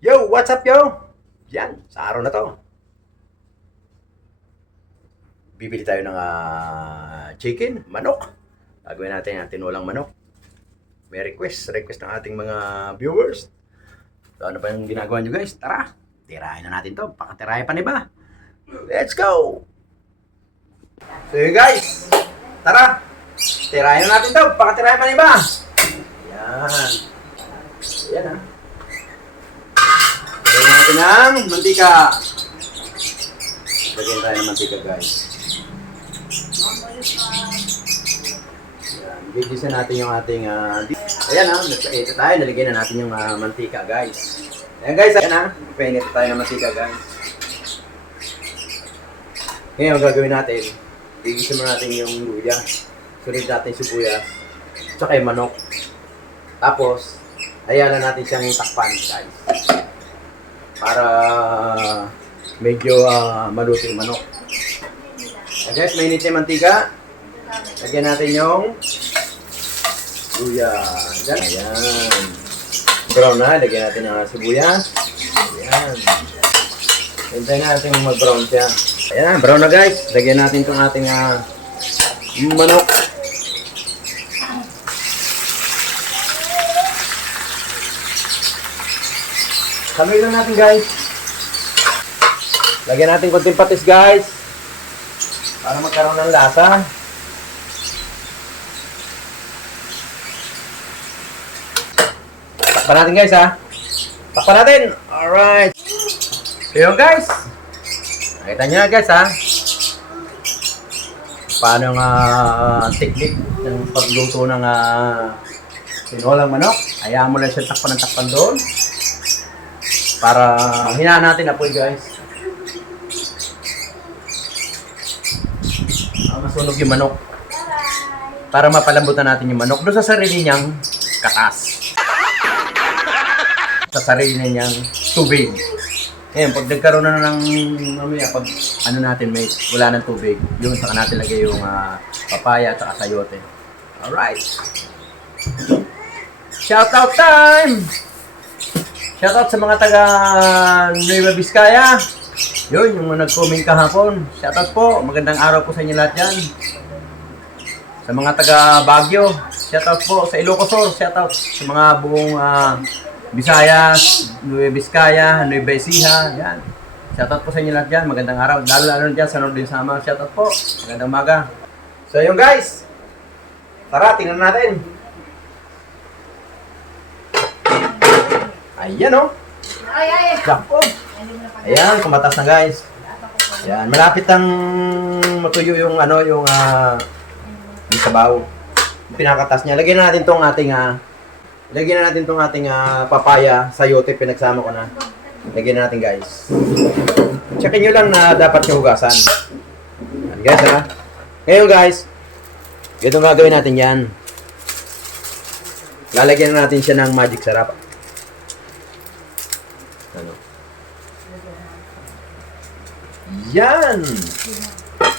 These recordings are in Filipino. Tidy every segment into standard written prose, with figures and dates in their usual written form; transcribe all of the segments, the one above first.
Yo, what's up, yo? Yan, sa araw na to, bibili tayo ng chicken, manok. Gagawin natin ang tinulang manok. May request ng ating mga viewers. So, ano pa yung ginagawa nyo guys? Tara, tirahin na natin to. Pakatirahin pa ba? Let's go! So yun guys, tara, tirahin na natin to. Pakatirahin pa ba? Yan. Yan ha. Lagyan natin ng mantika. Lagyan tayo ng mantika guys. Yan. Gigisan natin yung ating ayan ha, nagpainit tayo. Nalagyan na natin yung mantika guys. Ayan guys, ayan ha. Nagpainit tayo ng mantika guys. Ngayon ang gagawin natin, gigisan mo natin yung luya. Sunod natin yung sibuyas. Tsaka yung manok. Tapos, ayan na natin siyang takpan guys. Para medyo maluto yung manok. And guys, mainit yung mantika. Lagyan natin yung luya. Ayan. Brown na. Lagyan natin yung sibuyas. Ayan. Hintayin natin mag-brown siya. Ayan na, brown na guys. Lagyan natin itong ating manok. Kamay lang natin guys. Lagyan natin konting patis guys. Para magkaroon ng lasa. Takpan natin guys ha. Takpan natin. Alright. So yun guys. Nakita nyo na guys ha. Paano yung technique ng pagluto ng tinolang manok. Hayaan mo lang siya takpan doon. Para hinaan natin apoy guys. Masunog yung manok. Para mapalambutan natin yung manok doon sa sarili niyang katas. Sa sarili niyang tubig. Ngayon, pag nagkaroon na ng mamaya, pag ano natin may wala ng tubig, yung saka natin lagay yung papaya at sayote. Alright. Shout out time! Shoutout sa mga taga Nueva Vizcaya. Yun, yung mga nag-comment kahapon. Shoutout po. Magandang araw po sa inyo lahat dyan. Sa mga taga Baguio. Shoutout po sa Ilocos. Shoutout sa mga buong Visayas, Nueva Vizcaya, Nueva Ecija. Yan. Shoutout po sa inyo lahat dyan. Magandang araw. Lalo dyan sa Northern Sama. Shoutout po. Magandang umaga. So yun guys. Tara, tingnan natin. Ayan o. Sakpo. Ayan, kumatas na guys. Ayan, malapit ang matuyo yung yung sabaw. Pinakatas niya. Lagyan na natin tong ating papaya, sayote, pinagsama ko na. Lagyan na natin guys. Checkin nyo lang na dapat yung hugasan. Ayan guys ha. Ngayon guys, ito gagawin natin yan. Lalagyan na natin siya ng magic sarap. Ano? Yan!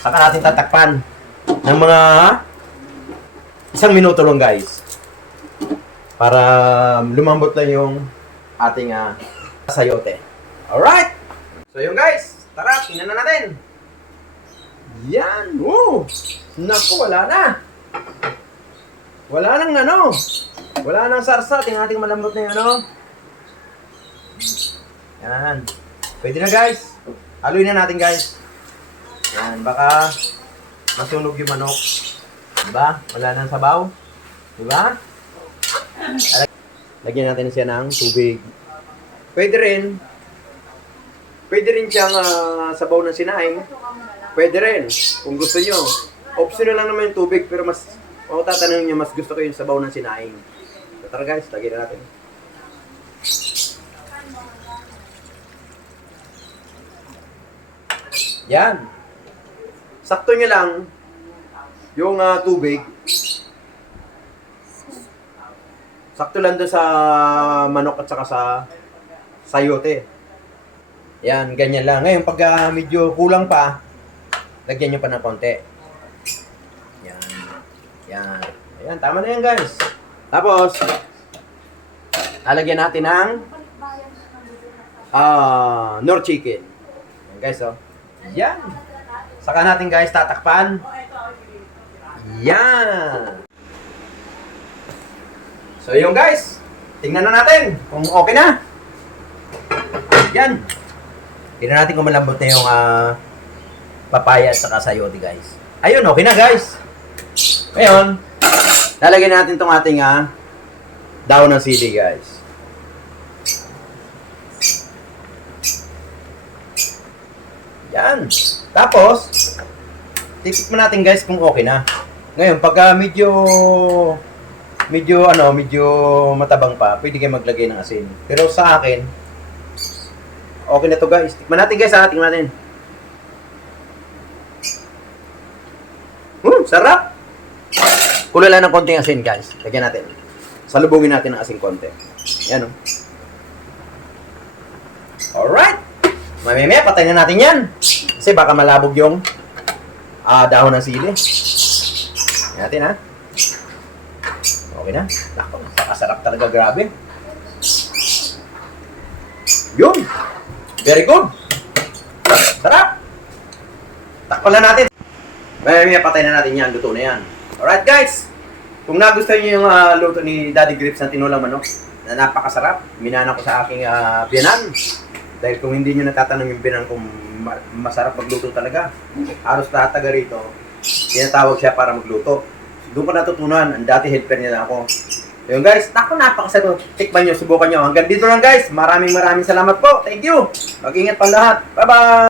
Saka natin tatakpan ng mga 1 minuto lang guys. Para lumambot lang yung ating sayote. Alright! So yun guys, tara, tingnan na natin. Yan! Woo! Naku, wala na! Wala nang wala nang sarsa. Tingnan natin malambot na yung Yan. Pwede na guys. Haluin na natin guys. Yan. Baka masunog yung manok. Diba? Wala nang sabaw. Diba? Lagyan natin siya ng tubig. Pwede rin siyang sabaw ng sinaing. Pwede rin. Kung gusto nyo. Optional lang naman yung tubig. Pero kung tatanungin nyo, mas gusto ko yung sabaw ng sinaing. So, tara guys. Lagyan na natin. Yan. Sakto nyo lang yung tubig. Sakto lang doon sa manok at saka sa sayote. Yan, ganyan lang. Ngayon, pag medyo kulang pa, lagyan nyo pa ng konti. Yan. Yan. Ayan, tama na yan guys. Tapos, lalagyan natin ng Nor chicken. Yan guys, oh. Yan. Saka natin guys tatakpan. Yan. So yung guys, tingnan na natin kung okay na. Yan. Tingnan natin kung malambot na yung papaya at saka sayote guys. Ayun, okay na guys. Ngayon, lalagyan natin tong ating daon ng sili guys. Yan. Tapos, titikman natin guys kung okay na. Ngayon, pagka medyo matabang pa, pwede kayo maglagay ng asin. Pero sa akin, okay na to guys. Tikman natin guys tikman natin. Sarap! Kulo lang ng konting asin guys. Lagyan natin. Salubungin natin ng asin konti. Yan Alright! Mamaya, patay na natin yan. Kasi baka malabog yung dahon ng sili. Yan natin Okay na. Naku, napakasarap talaga. Grabe. Yun. Very good. Sarap. Takpan na natin. Mamaya, patay na natin yan. Luto na yan. Alright guys. Kung nagustuhan niyo yung luto ni Daddy Grips na tinulang manok, na napakasarap, minana ko sa aking biyanan. Dahil kung hindi nyo natatanong yung biyanan kung masarap magluto talaga, halos lahat taga rito, tinatawag siya para magluto. Doon ko natutunan, ang dati helper niya na ako. So yun guys, napakasarap. Tikman nyo, subukan nyo. Hanggang dito lang guys. Maraming salamat po. Thank you. Mag-ingat pa lahat. Bye-bye.